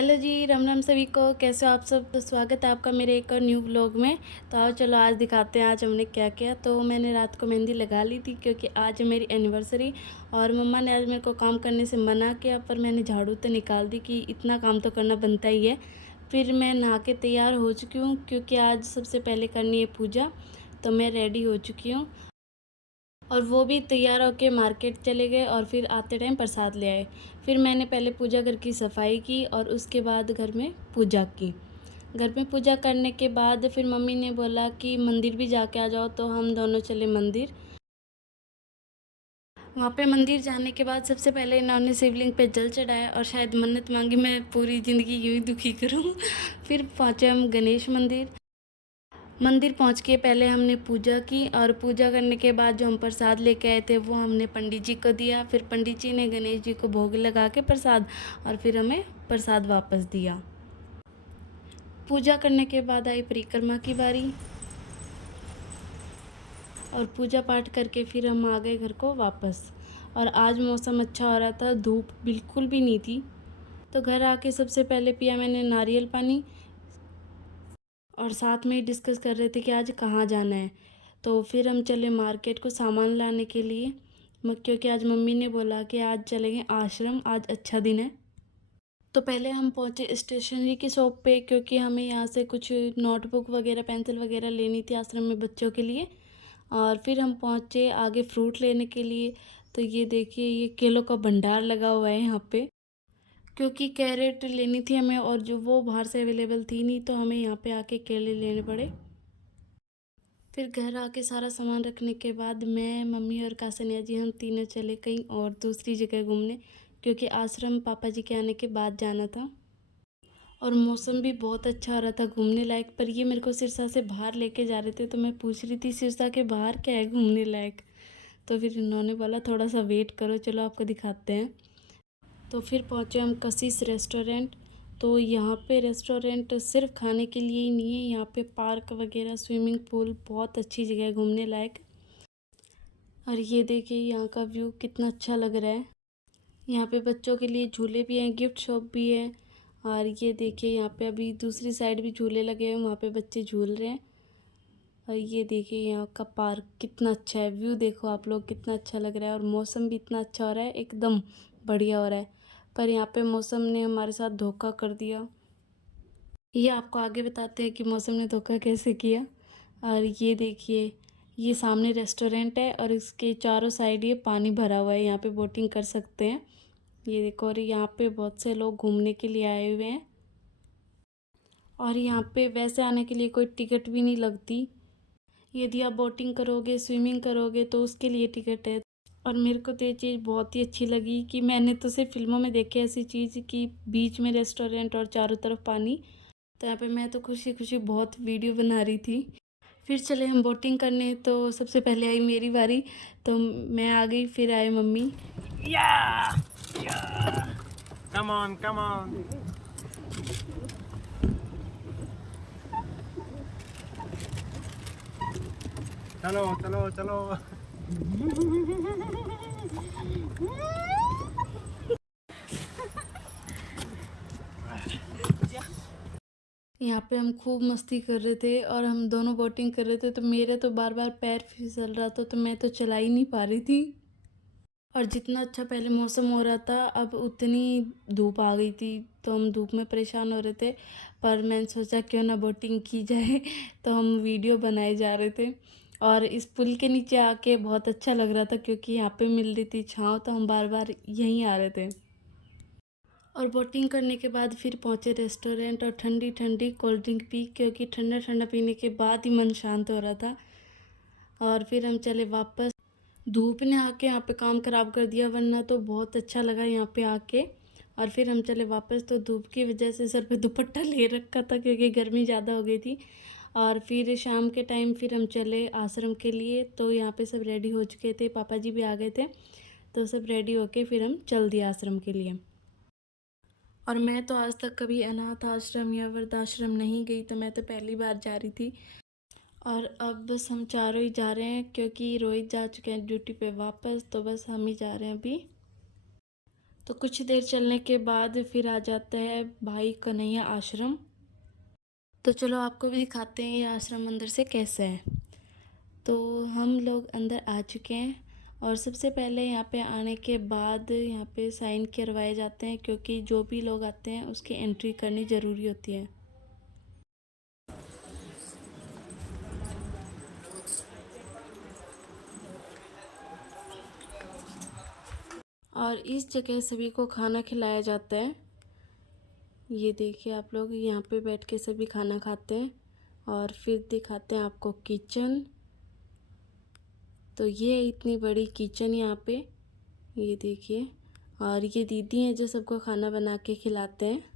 Hello जी, राम राम सभी को। कैसे हो आप सब? तो स्वागत है आपका मेरे एक और न्यू व्लॉग में। तो आओ चलो आज दिखाते हैं आज हमने क्या किया। तो मैंने रात को मेहंदी लगा ली थी क्योंकि आज है मेरी एनिवर्सरी और मम्मा ने आज मेरे को काम करने से मना किया, पर मैंने झाड़ू तो निकाल दी कि इतना काम तो करना बनता ही है। फिर मैं नहा के तैयार हो चुकी हूँ क्योंकि आज सबसे पहले करनी है पूजा। तो मैं रेडी हो चुकी हूँ और वो भी तैयार होके मार्केट चले गए और फिर आते टाइम प्रसाद ले आए। फिर मैंने पहले पूजा घर की सफाई की और उसके बाद घर में पूजा की। घर में पूजा करने के बाद फिर मम्मी ने बोला कि मंदिर भी जाके आ जाओ, तो हम दोनों चले मंदिर। वहाँ पे मंदिर जाने के बाद सबसे पहले इन्होंने शिवलिंग पे जल चढ़ाया और शायद मन्नत मांगी मैं पूरी ज़िंदगी यूँ ही दुखी करूँ। फिर पहुँचे हम गणेश मंदिर। मंदिर पहुंच के पहले हमने पूजा की और पूजा करने के बाद जो हम प्रसाद लेके आए थे वो हमने पंडित जी को दिया। फिर पंडित जी ने गणेश जी को भोग लगा के प्रसाद और फिर हमें प्रसाद वापस दिया। पूजा करने के बाद आई परिक्रमा की बारी और पूजा पाठ करके फिर हम आ गए घर को वापस। और आज मौसम अच्छा हो रहा था, धूप बिल्कुल भी नहीं थी। तो घर आके सबसे पहले पिया मैंने नारियल पानी और साथ में ही डिस्कस कर रहे थे कि आज कहाँ जाना है। तो फिर हम चले मार्केट को सामान लाने के लिए, क्योंकि आज मम्मी ने बोला कि आज चलेंगे आश्रम, आज अच्छा दिन है। तो पहले हम पहुँचे स्टेशनरी की शॉप पे क्योंकि हमें यहाँ से कुछ नोटबुक वगैरह पेंसिल वगैरह लेनी थी आश्रम में बच्चों के लिए। और फिर हम पहुँचे आगे फ्रूट लेने के लिए। तो ये देखिए, ये केलों का भंडार लगा हुआ है यहाँ पे, क्योंकि कैरेट लेनी थी हमें और जो वो बाहर से अवेलेबल थी नहीं, तो हमें यहाँ पे आके केले लेने पड़े। फिर घर आके सारा सामान रखने के बाद मैं, मम्मी और कासनिया जी हम तीनों चले कहीं और दूसरी जगह घूमने, क्योंकि आश्रम पापा जी के आने के बाद जाना था। और मौसम भी बहुत अच्छा हो रहा था घूमने लायक। पर ये मेरे को सिरसा से बाहर लेके जा रहे थे, तो मैं पूछ रही थी सिरसा के बाहर क्या है घूमने लायक। तो फिर इन्होंने बोला थोड़ा सा वेट करो, चलो आपको दिखाते हैं। तो फिर पहुँचे हम कशिश रेस्टोरेंट। तो यहाँ पे रेस्टोरेंट सिर्फ खाने के लिए ही नहीं है, यहाँ पे पार्क वगैरह, स्विमिंग पूल, बहुत अच्छी जगह है घूमने लायक। और ये देखिए यहाँ का व्यू कितना अच्छा लग रहा है। यहाँ पे बच्चों के लिए झूले भी हैं, गिफ्ट शॉप भी है। और ये देखिए यहाँ पे अभी दूसरी साइड भी झूले लगे हुए हैं, वहाँ पे बच्चे झूल रहे हैं। और ये देखिए यहाँ का पार्क कितना अच्छा है, व्यू देखो आप लोग कितना अच्छा लग रहा है। और मौसम भी इतना अच्छा हो रहा है, एकदम बढ़िया हो रहा है। पर यहाँ पे मौसम ने हमारे साथ धोखा कर दिया। ये आपको आगे बताते हैं कि मौसम ने धोखा कैसे किया। और ये देखिए, ये सामने रेस्टोरेंट है और इसके चारों साइड ये पानी भरा हुआ है, यहाँ पे बोटिंग कर सकते हैं। ये देखो, और यहाँ पे बहुत से लोग घूमने के लिए आए हुए हैं। और यहाँ पे वैसे आने के लिए कोई टिकट भी नहीं लगती। यदि आप बोटिंग करोगे, स्विमिंग करोगे तो उसके लिए टिकट है। और मेरे को तो ये चीज़ बहुत ही अच्छी लगी कि मैंने तो सिर्फ फिल्मों में देखी ऐसी चीज़ कि बीच में रेस्टोरेंट और चारों तरफ पानी। तो यहाँ पे मैं तो खुशी खुशी बहुत वीडियो बना रही थी। फिर चले हम बोटिंग करने। तो सबसे पहले आई मेरी बारी, तो मैं आ गई, फिर आए mummy. Yeah! Yeah! Come on, come on. चलो चलो चलो। यहाँ पे हम खूब मस्ती कर रहे थे और हम दोनों बोटिंग कर रहे थे, तो मेरे तो बार बार पैर फिसल रहा था, तो मैं तो चला ही नहीं पा रही थी। और जितना अच्छा पहले मौसम हो रहा था, अब उतनी धूप आ गई थी, तो हम धूप में परेशान हो रहे थे। पर मैंने सोचा क्यों ना बोटिंग की जाए। तो हम वीडियो बनाए जा रहे थे। और इस पुल के नीचे आके बहुत अच्छा लग रहा था क्योंकि यहाँ पे मिल रही थी छाँव, तो हम बार बार यहीं आ रहे थे। और बोटिंग करने के बाद फिर पहुँचे रेस्टोरेंट और ठंडी ठंडी कोल्ड ड्रिंक पी, क्योंकि ठंडा ठंडा पीने के बाद ही मन शांत हो रहा था। और फिर हम चले वापस। धूप ने आके यहाँ पे काम ख़राब कर दिया, वरना तो बहुत अच्छा लगा यहाँ पे आके। और फिर हम चले वापस, तो धूप की वजह से सर पे दुपट्टा ले रखा था क्योंकि गर्मी ज़्यादा हो गई थी। और फिर शाम के टाइम फिर हम चले आश्रम के लिए। तो यहाँ पे सब रेडी हो चुके थे, पापा जी भी आ गए थे। तो सब रेडी होके फिर हम चल दिए आश्रम के लिए। और मैं तो आज तक कभी अनाथ आश्रम या वृद्धाश्रम नहीं गई, तो मैं तो पहली बार जा रही थी। और अब बस हम चारों ही जा रहे हैं क्योंकि रोहित जा चुके हैं ड्यूटी पे वापस, तो बस हम ही जा रहे हैं अभी। तो कुछ देर चलने के बाद फिर आ जाता है भाई कन्हैया आश्रम। तो चलो आपको भी दिखाते हैं ये आश्रम अंदर से कैसा है। तो हम लोग अंदर आ चुके हैं और सबसे पहले यहाँ पे आने के बाद यहाँ पे साइन करवाए जाते हैं, क्योंकि जो भी लोग आते हैं उसकी एंट्री करनी ज़रूरी होती है। और इस जगह सभी को खाना खिलाया जाता है। ये देखिए आप लोग यहाँ पे बैठ के सभी खाना खाते हैं और फिर दिखाते हैं आपको किचन। तो ये इतनी बड़ी किचन यहाँ पे, ये देखिए। और ये दीदी हैं जो सबको खाना बना के खिलाते हैं।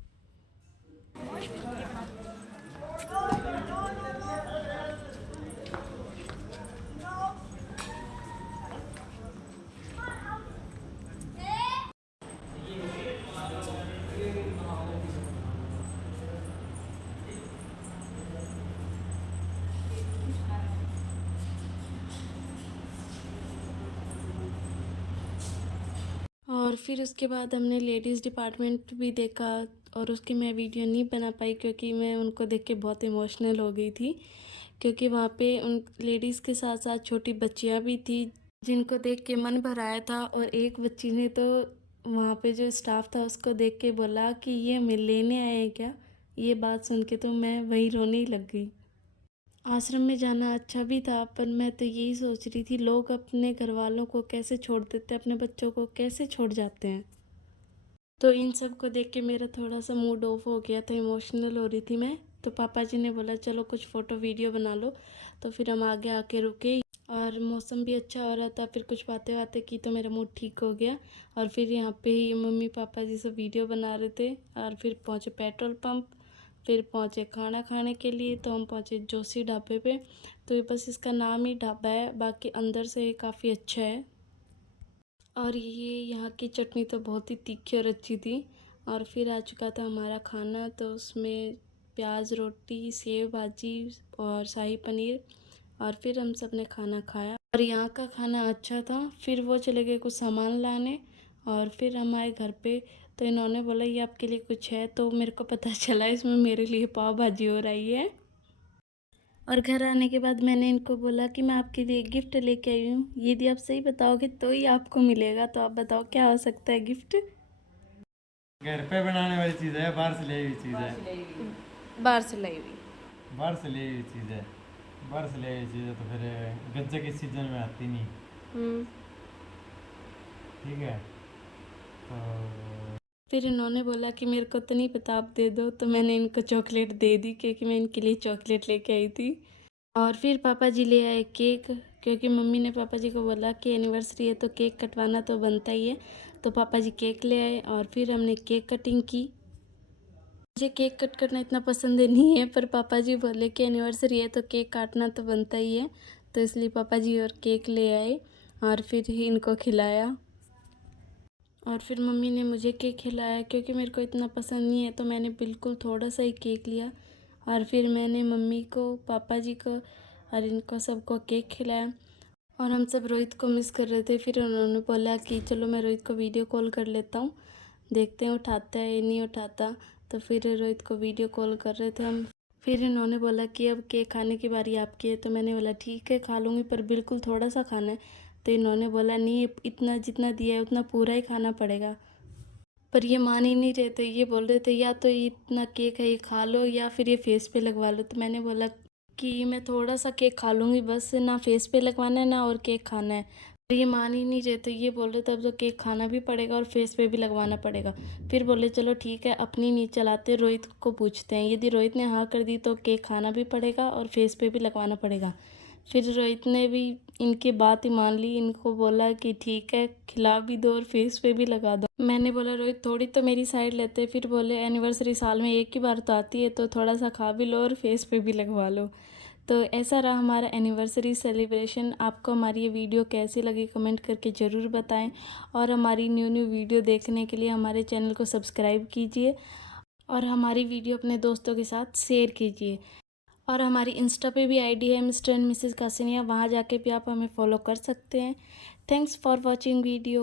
और फिर उसके बाद हमने लेडीज़ डिपार्टमेंट भी देखा, और उसकी मैं वीडियो नहीं बना पाई क्योंकि मैं उनको देख के बहुत इमोशनल हो गई थी, क्योंकि वहाँ पे उन लेडीज़ के साथ साथ छोटी बच्चियाँ भी थी जिनको देख के मन भर आया था। और एक बच्ची ने तो वहाँ पे जो स्टाफ था उसको देख के बोला कि ये हमें लेने आए हैं क्या। ये बात सुन के तो मैं वहीं रोने ही लग गई। आश्रम में जाना अच्छा भी था, पर मैं तो यही सोच रही थी लोग अपने घर वालों को कैसे छोड़ देते हैं, अपने बच्चों को कैसे छोड़ जाते हैं। तो इन सब को देख के मेरा थोड़ा सा मूड ऑफ हो गया था, इमोशनल हो रही थी मैं। तो पापा जी ने बोला चलो कुछ फ़ोटो वीडियो बना लो। तो फिर हम आगे आके रुके और मौसम भी अच्छा हो रहा था। फिर कुछ बातें बातें की तो मेरा मूड ठीक हो गया। और फिर यहाँ पे ही मम्मी पापा जी सब वीडियो बना रहे थे। और फिर पहुँचे पेट्रोल पंप, फिर पहुँचे खाना खाने के लिए। तो हम पहुँचे जोशी ढाबे पे। तो ये बस इसका नाम ही ढाबा है, बाकी अंदर से काफ़ी अच्छा है। और ये यहाँ की चटनी तो बहुत ही तीखी और अच्छी थी। और फिर आ चुका था हमारा खाना, तो उसमें प्याज रोटी, सेव भाजी और शाही पनीर। और फिर हम सब ने खाना खाया और यहाँ का खाना अच्छा था। फिर वो चले गए कुछ सामान लाने और फिर हम आए घर पे। तो इन्होंने बोला ये आपके लिए कुछ है, तो मेरे को पता चला इसमें मेरे लिए पाव भाजी हो रही है। और घर आने के बाद मैंने इनको बोला कि मैं आपके लिए गिफ्ट लेके आई हूँ, यदि आप सही बताओगे तो ही आपको मिलेगा। तो आप बताओ क्या हो सकता है गिफ्ट। घर पे बनाने वाली चीज़ है, बाहर से ली हुई चीज़ है। बाहर से लाई हुई। बाहर से ली हुई चीज़ है। बाहर से ली हुई चीज़ है तो फिर गज्जे की सीजन में आती नहीं। ठीक है। तो फिर इन्होंने बोला कि मेरे को तो नहीं पता, आप दे दो। तो मैंने इनको चॉकलेट दे दी क्योंकि मैं इनके लिए चॉकलेट लेके आई थी। और फिर पापा जी ले आए केक, क्योंकि मम्मी ने पापा जी को बोला कि एनिवर्सरी है तो केक कटवाना तो बनता ही है। तो पापा जी केक ले आए और फिर हमने केक कटिंग की। मुझे केक कट करना इतना पसंद नहीं है, पर पापा जी बोले कि एनिवर्सरी है तो केक काटना तो बनता ही है। तो इसलिए पापा जी और केक ले आए और फिर ही इनको खिलाया। और फिर मम्मी ने मुझे केक खिलाया, क्योंकि मेरे को इतना पसंद नहीं है तो मैंने बिल्कुल थोड़ा सा ही केक लिया। और फिर मैंने मम्मी को, पापा जी को और इनको सबको केक खिलाया। और हम सब रोहित को मिस कर रहे थे। फिर उन्होंने बोला कि चलो मैं रोहित को वीडियो कॉल कर लेता हूँ, देखते हैं उठाता है या नहीं उठाता। तो फिर रोहित को वीडियो कॉल कर रहे थे हम। फिर इन्होंने बोला कि अब केक खाने की बारी आपकी है। तो मैंने बोला ठीक है खा लूँगी, पर बिल्कुल थोड़ा सा खाना है। तो इन्होंने बोला नहीं, इतना जितना दिया है उतना पूरा ही खाना पड़ेगा। पर ये मान ही नहीं रहे थे, ये बोल रहे थे या तो ये इतना केक है ये खा लो या फिर ये फेस पे लगवा लो। तो मैंने बोला कि मैं थोड़ा सा केक खा लूँगी बस, ना फेस पे लगवाना है ना और केक खाना है। पर ये मान ही नहीं रहे थे, ये बोल रहे थे अब तो केक खाना भी पड़ेगा और फेस पे भी लगवाना पड़ेगा। फिर बोले चलो ठीक है अपनी नहीं चलाते, रोहित को पूछते हैं। यदि रोहित ने हाँ कर दी तो केक खाना भी पड़ेगा और फेस पे भी लगवाना पड़ेगा। फिर रोहित ने भी इनकी बात ही मान ली, इनको बोला कि ठीक है खिला भी दो और फेस पे भी लगा दो। मैंने बोला रोहित थोड़ी तो मेरी साइड लेते। फिर बोले एनिवर्सरी साल में एक ही बार तो आती है, तो थोड़ा सा खा भी लो और फेस पे भी लगवा लो। तो ऐसा रहा हमारा एनिवर्सरी सेलिब्रेशन। आपको हमारी ये वीडियो कैसी लगी कमेंट करके ज़रूर बताएं। और हमारी न्यू वीडियो देखने के लिए हमारे चैनल को सब्सक्राइब कीजिए और हमारी वीडियो अपने दोस्तों के साथ शेयर कीजिए। और हमारी इंस्टा पे भी आईडी है मिस्टर एंड मिसेस कासिनिया, वहाँ जाके भी आप हमें फॉलो कर सकते हैं। Thanks for watching video.